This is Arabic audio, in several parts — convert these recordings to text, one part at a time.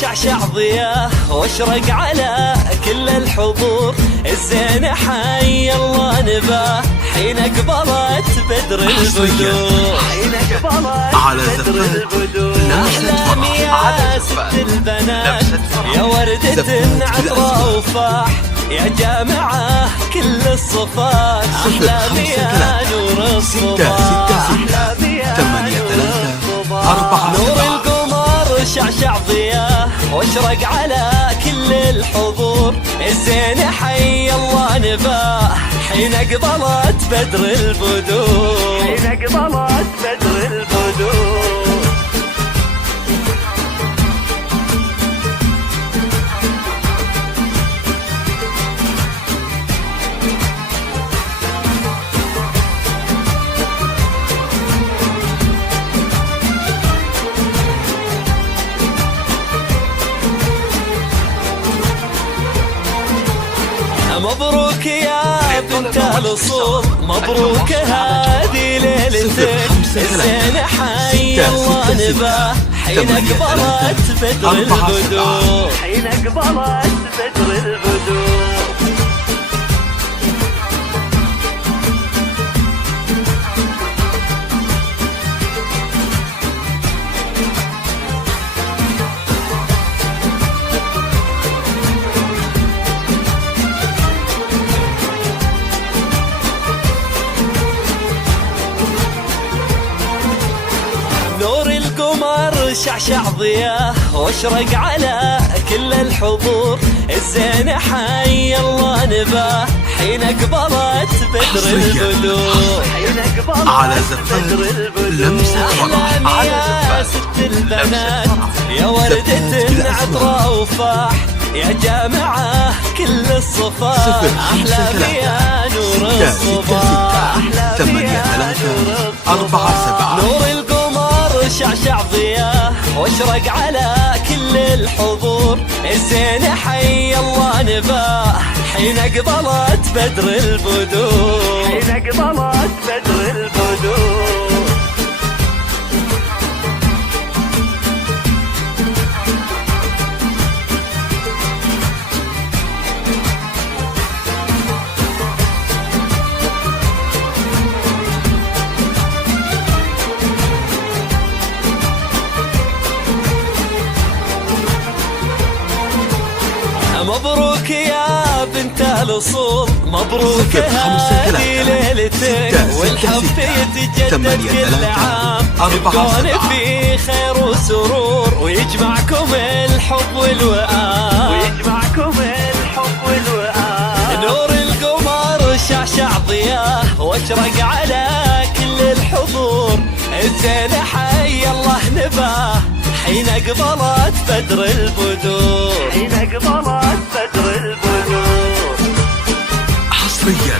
شعشع ضياه واشرق على كل الحضور، الزين حي الله نباه حين اقبلت بدر البدور، حين اقبلت بدر البدور. احلامي يا ست البنات يا وردة عطرة وفاح، يا جامعة كل الصفات، أحلامي يا نور الصباح، أحلامي يا نور الصباح. نور القمر شعشع ضياه واشرق على كل الحضور، الزين حي الله نباه حين اقبلت بدر البدور، حين اقبلت بدر البدور. مبروك يا بنت الأصول، مبروك هذه ليلتك، الزين حي الله نباه حين اقبلت بدر البدور، حين اقبلت بدر البدور. نور القمر شعشع ضياه واشرق على كل الحضور، الزين حي الله نباه حين اقبلت بدر البدور، حين اقبلت على زفات لمسة فرح. احلامي يا ست البنات يا وردة عطرة وفاح، يا جامعة كل الصفات، أحلامي يا نور الصباح، أحلامي يا نور الصباح. نور القمر شعشع ضياه واشرق على كل الحضور، الزين حي الله نباه حين اقبلت بدر البدور، حين اقبلت بدر البدور. مبروك يا بنت الأصول، مبروك هذه ليلتك، والحب يتجدد كل عام، تبقون في خير وسرور، ويجمعكم الحب والوئام، ويجمعكم الحب والوئام. نور القمر شعشع ضياه واشرق على كل الحضور، الزين حي الله نباه حين اقبلت بدر البدور، حين اقبلت بدر البدور. حصريا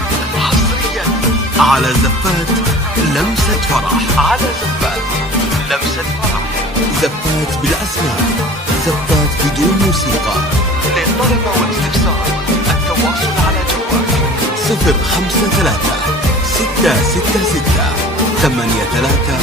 على زفات لمسة فرح، على زفات لمسة فرح. زفات بالأسماء، زفات بدون موسيقى. للطلب والاستفسار التواصل على جوال 053 666 83